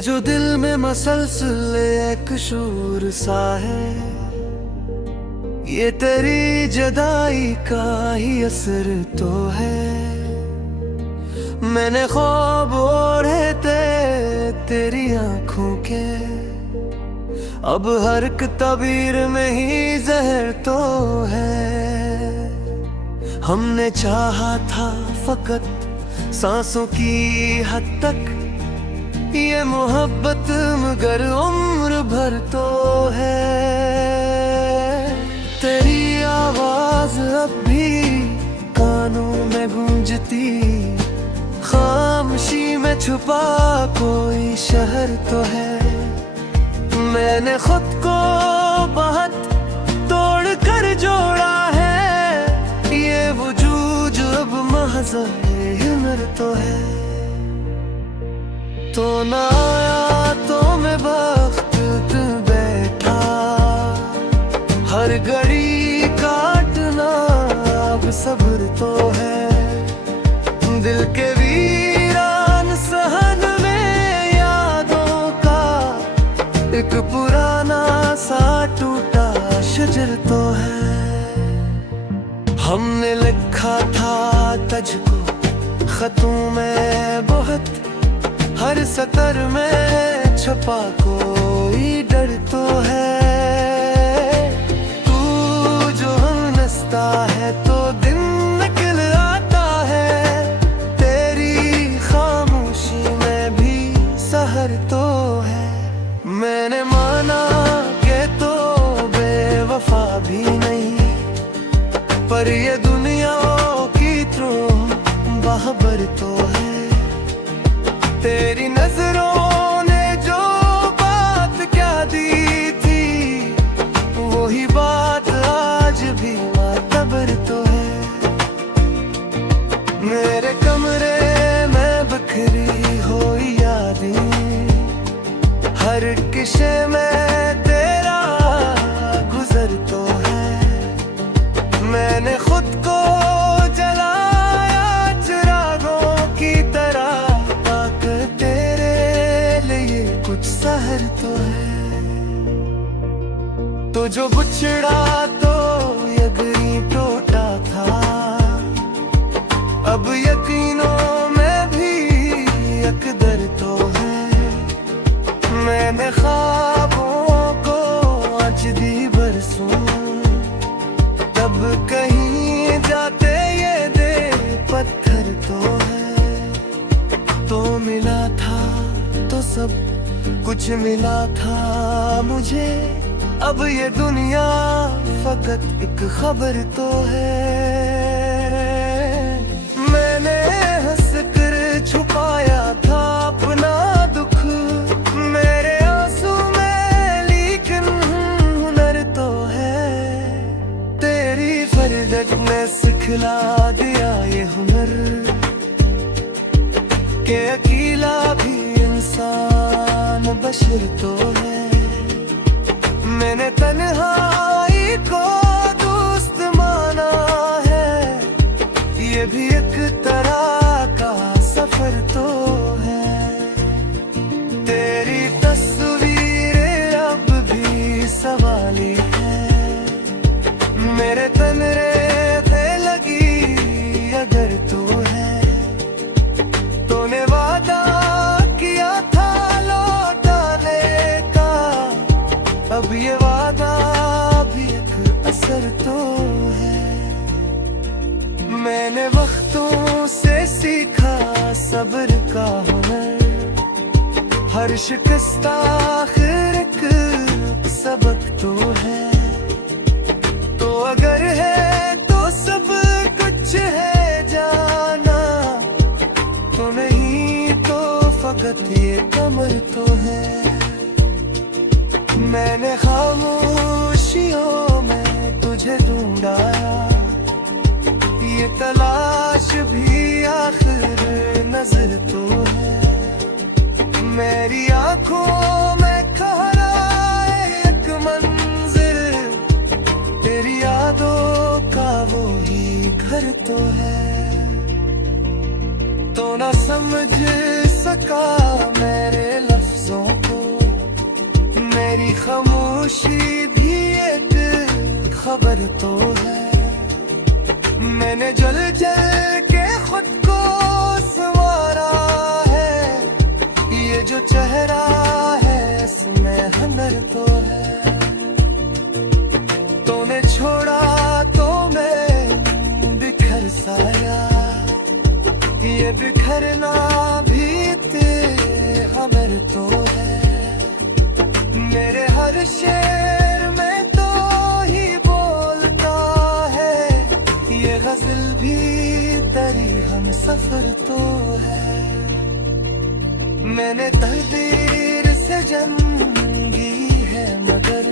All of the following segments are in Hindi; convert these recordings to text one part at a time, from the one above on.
ये जो दिल में मसलसल एक शूर सा है, ये तेरी जुदाई का ही असर तो है। मैंने ख्वाब ओढ़े थे तेरी आंखों के, अब हर एक तबीर में ही जहर तो है। हमने चाहा था फकत सांसों की हद तक ये मोहब्बत, मगर उम्र भर तो है। तेरी आवाज अब भी कानों में गूंजती, खामोशी में छुपा कोई शहर तो है। मैंने खुद को बहुत तोड़ कर जोड़ा है, ये वजूद जो अब महज़ हुनर तो है। तो ना आया तो मैं वक्त बैठा, हर घड़ी काटना अब सब्र तो है। दिल के वीरान सहन में यादों का एक पुराना सा टूटा शजर तो है। हमने लिखा था तुझको खतों में बहुत, हर सतर में छपा कोई डर तो है। तू जो हंसता है तो दिन निकल आता है, तेरी खामोशी में भी सहर तो है। मैंने माना के तो बेवफा भी नहीं, पर ये दुनिया की तो बाहबर तो है। तेरी नजरों ने जो बात क्या दी थी, वही बात आज भी मातबर तो है। मेरे कमरे में बिखरी हुई यादें, हर किस्से में तेरा गुजर तो है। मैंने खुद को जलाया चिरागों की तरह, सहर तो है। तो जो बुछड़ा तो यकीन टूटा था, अब यकीनों में भी अकदर तो है। मैंने ख्वाबों को आज दी बरसों, तब कहीं जाते ये दे पत्थर तो है। तो मिला था तो सब कुछ मिला था मुझे, अब ये दुनिया फकत एक खबर तो है। मैंने हंस कर छुपाया था अपना दुख, मेरे आंसू में लेकिन हुनर तो है। तेरी फरदत ने सिखला दिया ये हुनर, के अकेला भी इंसान बशर तो है। मैंने तन्हाई को दोस्त माना है, ये भी एक तरह का सफर तो है। तेरी तस्वीर अब भी सवाली है, मेरे तन रे लगी अगर तू है। तूने वादा किया था अब ये वादा भी एक असर तो है। मैंने वक्तों से सीखा सब्र का हुनर, हर शिकस्त आखिर एक सबक तो है। तो अगर है तो सब कुछ है जाना, तो नहीं तो फकत ये कमर तो है। मैंने खामोशियों में तुझे ढूंढा, ये तलाश भी आखिर नजर तो है। मेरी आंखों में खहराए एक मंजिर, तेरी यादों का वो ही घर तो है। तो ना समझ सका मेरे लफ्जों खामोशी भी एक खबर तो है। मैंने जल जल के खुद को संवारा है, ये जो चेहरा है इसमें हुनर तो है। तूने छोड़ा तो मैं बिखर साया, ये बिखरना भी तेरे खबर तो है। मेरे हर शेर में तो ही बोलता है, ये गजल भी तेरी हम सफर तो है। मैंने तकदीर से जंगी है मगर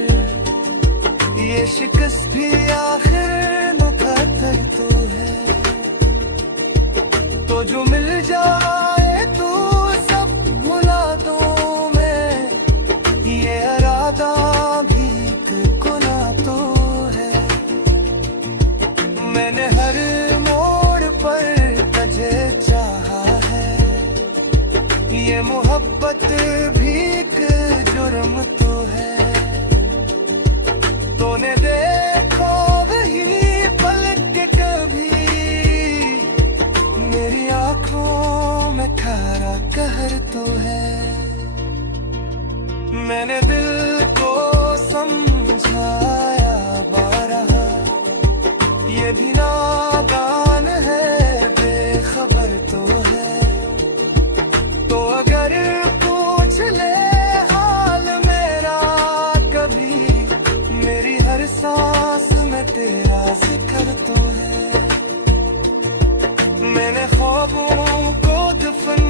ये शिकस्त भी आखिर मुकद्दर तो है। तो जो मिल जाए तू सब भुला दूं मैं, ये इरादा भी गुना तो है। मैंने हर मोड़ पर तुझे चाहा है, ये मोहब्बत भी एक जुर्म तो है। तूने देखो वही पलट के कभी, मेरी आंखों में खारा कहर तो है। मैंने दिल को समझाया बारहा, ये भी नादान है बेखबर तो है। तो अगर पूछ ले हाल मेरा कभी, मेरी हर सांस में तेरा जिक्र तो है। मैंने ख्वाबों को दफन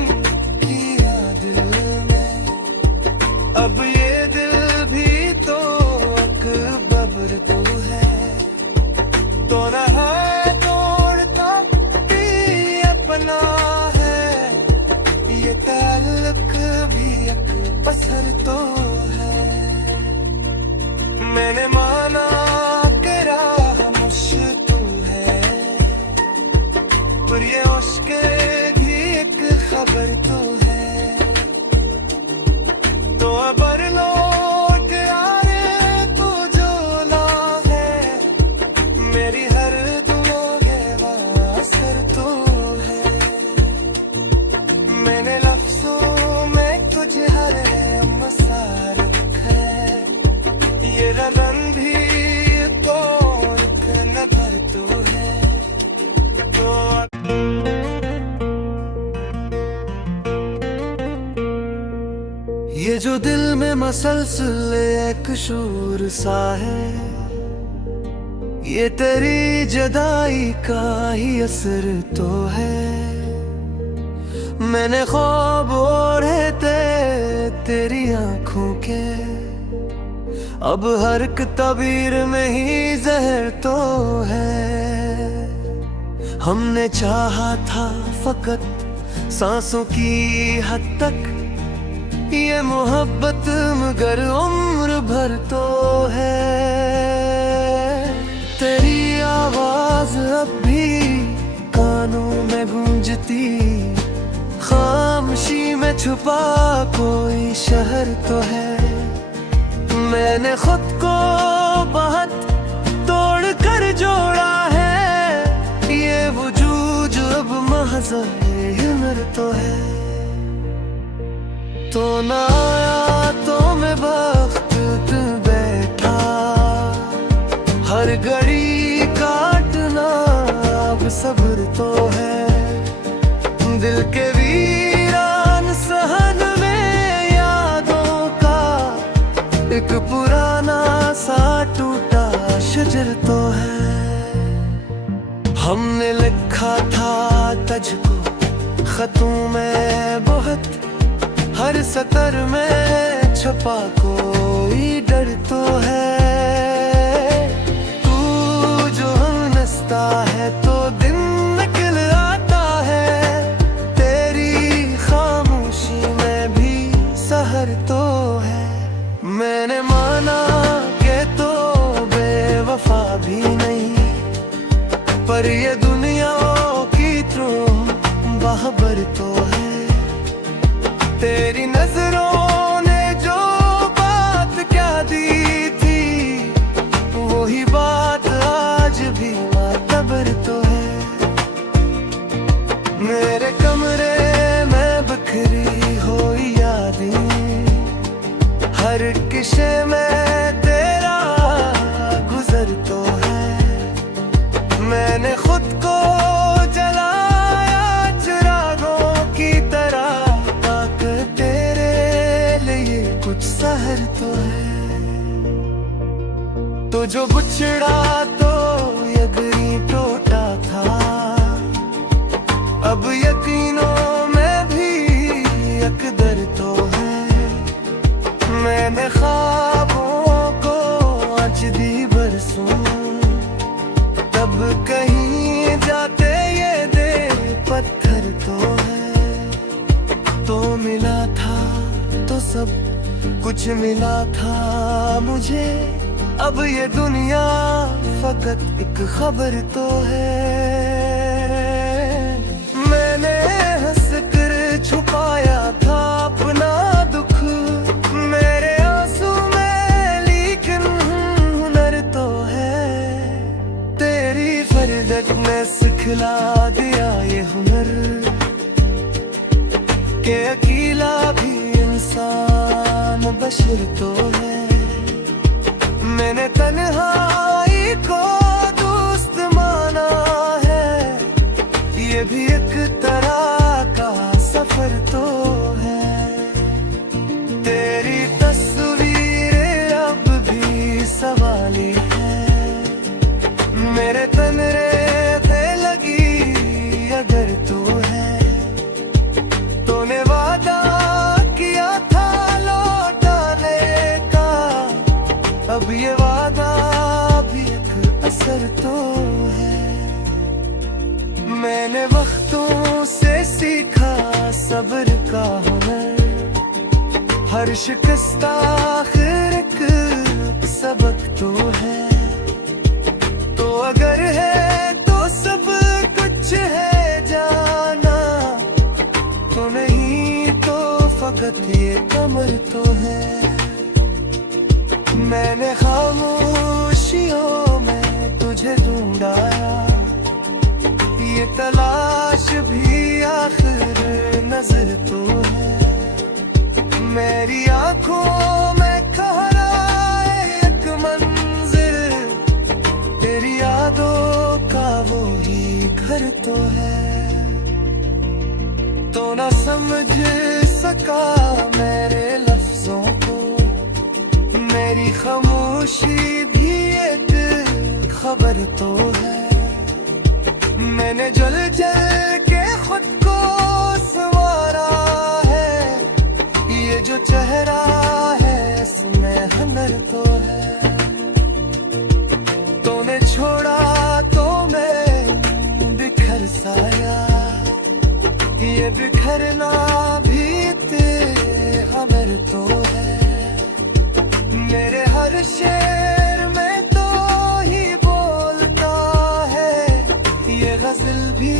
किया दिल में, अब ये दिल भी तो एक कब्र तो है। तो न है तोड़ता भी अपना है, ये ताल्लुक भी एक पत्थर तो है। मैंने माना कि राह मुश्किल है, पर ये उश्के भी एक खबर तो है। तो अबर लौट आए तू जो ला है, मेरी हर दुआ के वास्तर तो है। मैंने लफ्जों में तुझे हर मसार है, ये रलन भी तो नगर तो है। तो ये जो दिल में मसलसल एक शूर सा है, ये तेरी जुदाई का ही असर तो है। मैंने ख्वाब ओढ़े थे तेरी आंखों के, अब हर एक तबीर में ही जहर तो है। हमने चाहा था फकत सांसों की हद तक, ये मोहब्बत मगर उम्र भर तो है। तेरी आवाज अब भी कानों में गूंजती, खामोशी में छुपा कोई शहर तो है। मैंने खुद को बहुत तोड़ कर जोड़ा है, ये वजूद जो अब महज़ हुनर तो है। तो ना आया तो मैं वक्त बैठा, हर घड़ी काटना अब सब्र तो है। दिल के वीरान सहन में यादों का एक पुराना सा टूटा शजर तो है। हमने लिखा था तुझको खतों में बहुत, हर सतर में छपा कोई डर तो है। तू जो हम नसता है तो दिन निकल आता है, तेरी खामोशी में भी सहर तो है। मैंने माना के तो बेवफा भी नहीं, पर ये दुनिया की तो बाहबर तो है। तेरी नजरों ने जो बात क्या दी नक्शे में तेरा गुजर तो है। मैंने खुद को जलाया चिरागों की तरह, ताक तेरे लिए कुछ सहर तो है। तो जो बुछड़ा तो यकीन टूटा था, अब यकीनों में भी अकदर तो है। मैंने ख्वाबों को आज दी बरसों, तब कहीं जाते ये दे पत्थर तो है। तो मिला था तो सब कुछ मिला था मुझे, अब ये दुनिया फकत एक खबर तो है। मैंने हंस कर छुपाया था अपना दुख मेरे आंसू में, लेकिन हुनर तो है। तेरी फरदत ने सिखला दिया ये हुनर, के अकेला भी इंसान बशर तो है। मैंने तन्हाई को दोस्त माना है, ये भी एक तरह का सफर तो है। तेरी तस्वीर अब भी सवाली है, मेरे तन रेते लगी अगर तू है। तूने वादा किया था लौटाने का, अब ये वादा भी एक असर तो है। मैंने वक्तों से सीखा सब्र का हुनर, हर शिकस्त आखिर एक सबक तो है। तो अगर है तो सब कुछ है जाना, तो नहीं तो फकत ये कमर तो है। मैंने खामोशियों में तुझे ढूंढा, ये तलाश भी आखिर नजर तो है। मेरी आंखों में खहराए एक मंजिर, तेरी यादों का वो ही घर तो है। तो ना समझ सका मेरे लफ्जों को, मेरी खामोशी भी एक खबर तो है। मैंने जल जल के खुद को संवारा है, ये जो चेहरा है इसमें हुनर तो है। तूने छोड़ा तो मैं बिखर साया, ये बिखरना भी तेरे हमर तो है। मेरे हर शेर में तो ही बोलता है, ये गजल भी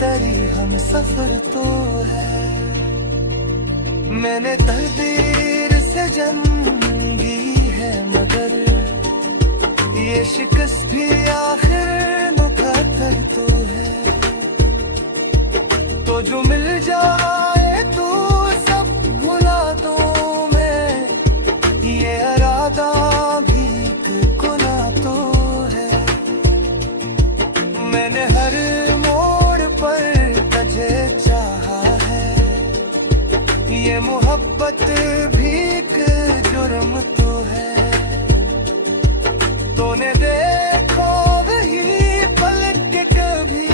तेरी हम सफर तो है। मैंने तकदीर से जंगी है मगर, ये शिकस्त भी आखिर मुकद्दर तो है। तो जो मिल जाए तू सब भुला दूं मैं, ये इरादा भी एक गुनाह तो है। मैंने हर मोड़ पर तुझे चाहा है, ये मोहब्बत भी एक जुर्म तो है। तूने देखो वही पलट के कभी,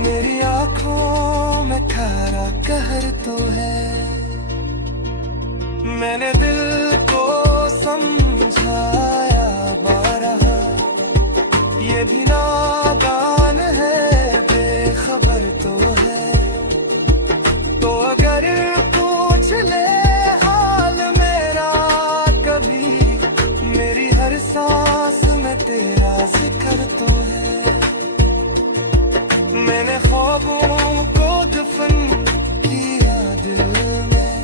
मेरी आंखों में खारा कहर तो है। मैंने दिल को समझाया बारहा, ये भी नादान है बेखबर तो है। तो अगर पूछ ले हाल मेरा कभी, मेरी हर सांस में तेरा जिक्र तो है। मैंने ख्वाबों को दफन किया दिल में,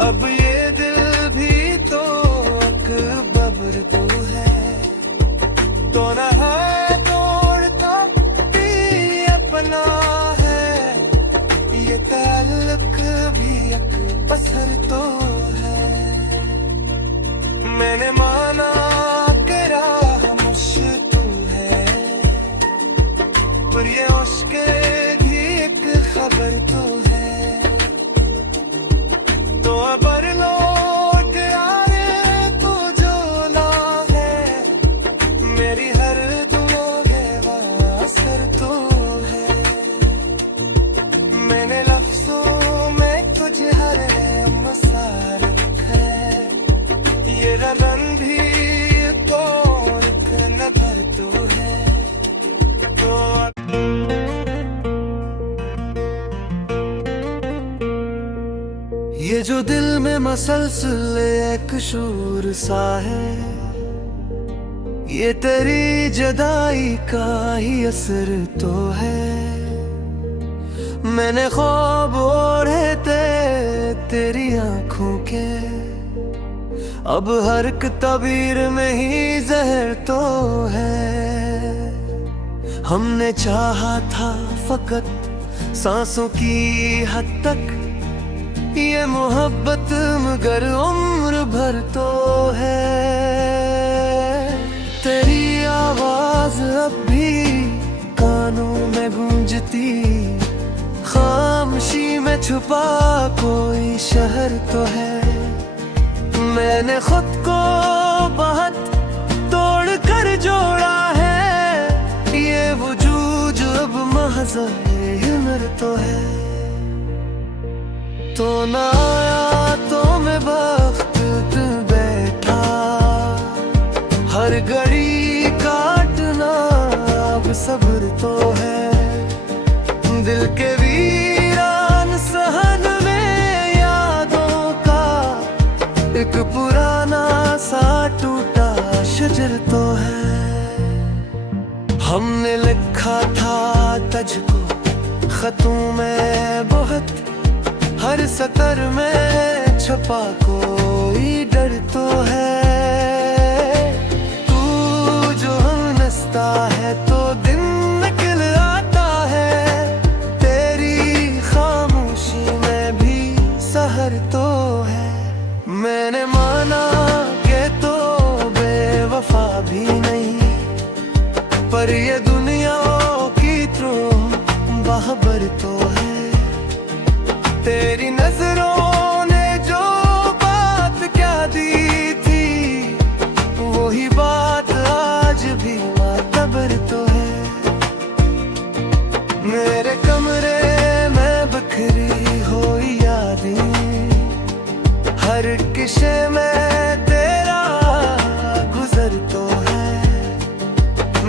अब ये दिल भी तो एक बब्र तो है। तो न है तोड़ता भी अपना है, ये ताल्लुक भी एक पत्थर तो है। पर ये उश्के भी एक खबर तो है। तो अबर लौट यारे तू जो ना है, मेरी हर दुआ है वासर तो है। मैंने लफ्जों में तुझे हर मसार है, ये रंग भी तो एक नजर तो है। तो ये जो दिल में मसलसल एक शूर सा है, ये तेरी जुदाई का ही असर तो है। मैंने ख्वाब ओढ़े थे तेरी आंखों के, अब हर एक तबीर में ही जहर तो है। हमने चाहा था फकत सांसों की हद तक ये मोहब्बत, मगर उम्र भर तो है। तेरी आवाज अब भी कानों में गूंजती, खामोशी में छुपा कोई शहर तो है। मैंने खुद को बहुत तोड़ कर जोड़ा है, ये वजूद अब महज़ हुनर तो है। तो ना आया तो मैं वक्त बैठा, हर घड़ी काटना अब सब्र तो है। दिल के वीरान सहन में यादों का एक पुराना सा टूटा शजर तो है। हमने लिखा था तुझको खतों में बहुत, हर सतर में छपा कोई डर तो है। तू जो हम नसता है तो दिन निकल आता है, तेरी खामोशी में भी सहर तो है। मैंने माना के तो बेवफा भी नहीं, पर ये दुनिया की तो बाहबर तो है। तेरी नजरों ने जो बात क्या दी थी, वही बात आज भी मातबर तो है। मेरे कमरे में बिखरी हुई यादें, हर किस्से में तेरा गुजर तो है।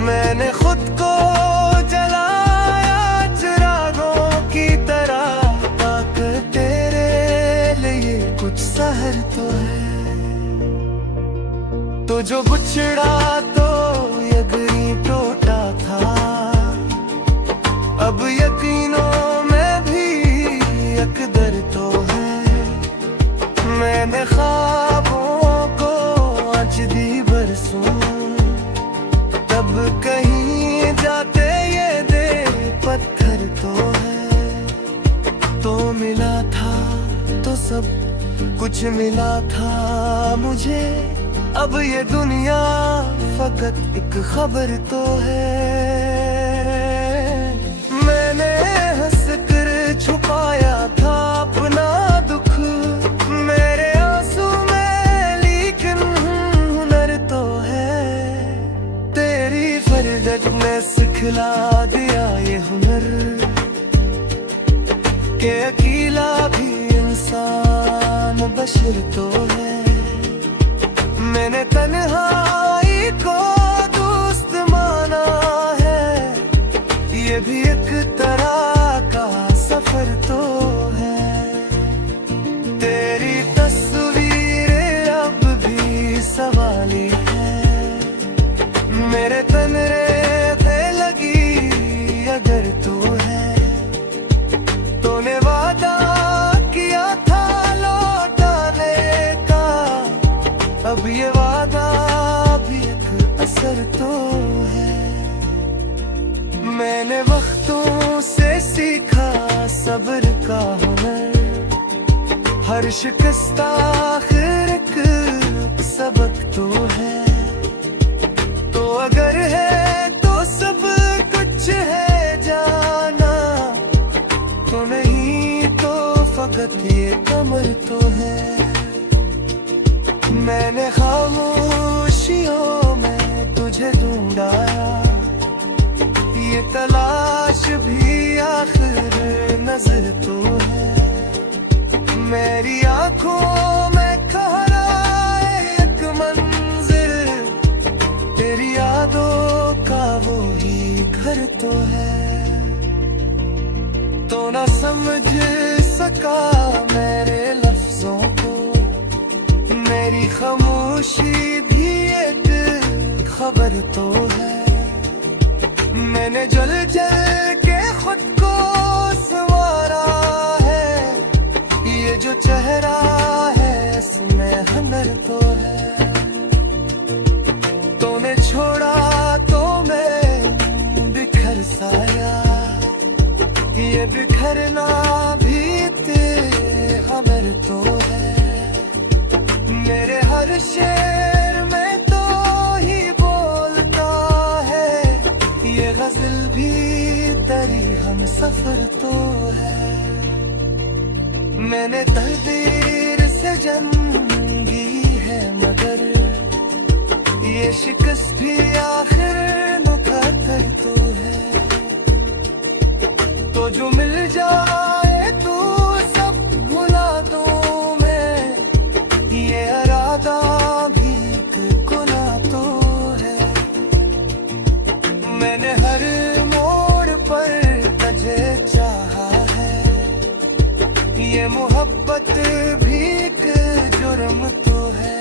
मैंने खुद को जलाया चिरागों की तरह, कुछ सहर तो है। तो जो बुछड़ा तो यकीन टूटा था, अब यकीनों में भी अकदर तो है। मैंने ख्वाबों को आज दी बरसों, तब कहीं जाते ये दे पत्थर तो है। तो मिला था तो सब कुछ मिला था मुझे, अब ये दुनिया फकत एक खबर तो है। मैंने हंस कर छुपाया था अपना दुख, मेरे आंसू में लेकिन हुनर तो है। तेरी फरदत ने सिखला दिया ये हुनर, के अकेला भी इंसान बशर तो है। मैंने तन्हाई को दोस्त माना है, ये भी एक तरह का सफर तो है। तेरी तस्वीरें अब भी सवाली है, मेरे तनरे थे लगी अगर तू है। तूने वादा किया था लौटाने का, अब ये वादा भी एक असर तो है। मैंने वक्तों से सीखा सब्र का हुनर, हर शिकस्त आखिर एक सबक तो है। तो अगर है तो सब कुछ है खूबसूरत ये कमर तो है। मैंने खामोशियों में तुझे ढूंढा, ये तलाश भी आखिर नजर तो है। मेरी आंखों में खहराए एक मंजिर, तेरी यादों का वो ही घर तो है। तो ना समझ सका मेरे लफ्जों को, मेरी खामोशी भी एक खबर तो है। मैंने जल जल के खुद को संवारा है, ये जो चेहरा है इसमें हुनर तो है। तूने छोड़ा तो मैं बिखर साया, ये बिखरना भी तेरे खबर तो है। मेरे हर शेर में तो ही बोलता है, ये गजल भी तेरी हम सफर तो है। मैंने तकदीर से जंगी है मगर ये शिकस्त भी आखिर मुकद्दर तो है। तो जो मिल जाए तू सब भुला दूं मैं, ये इरादा भी एक गुनाह तो है। मैंने हर मोड़ पर तुझे चाहा है, ये मोहब्बत भी एक जुर्म तो है।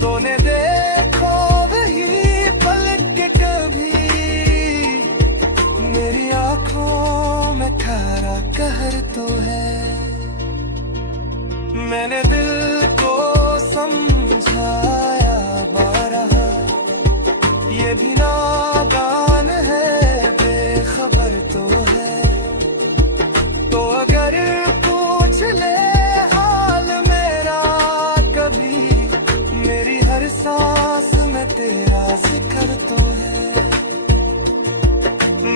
तूने देखो वही पलट के कभी, मेरी आंखों में खारा कहर तो है। मैंने दिल को समझाया बारहा, ये भी नादान है बेखबर तो है। तो अगर पूछ ले हाल मेरा कभी, मेरी हर सांस में तेरा जिक्र तो है।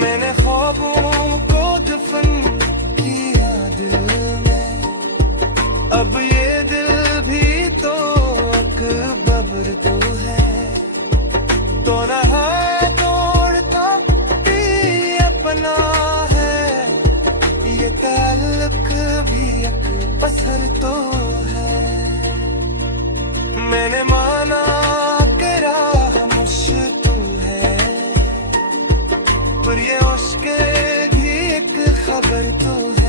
मैंने ख्वाबों को दफन किया दिल में, अब ये दिल भी तो एक कब्र तो है। तो न है तोड़ता भी अपना है, ये ताल्लुक भी एक पत्थर तो है। मैंने माना कि राह मुश्किल है, पर ये उश्क भी एक खबर तो है।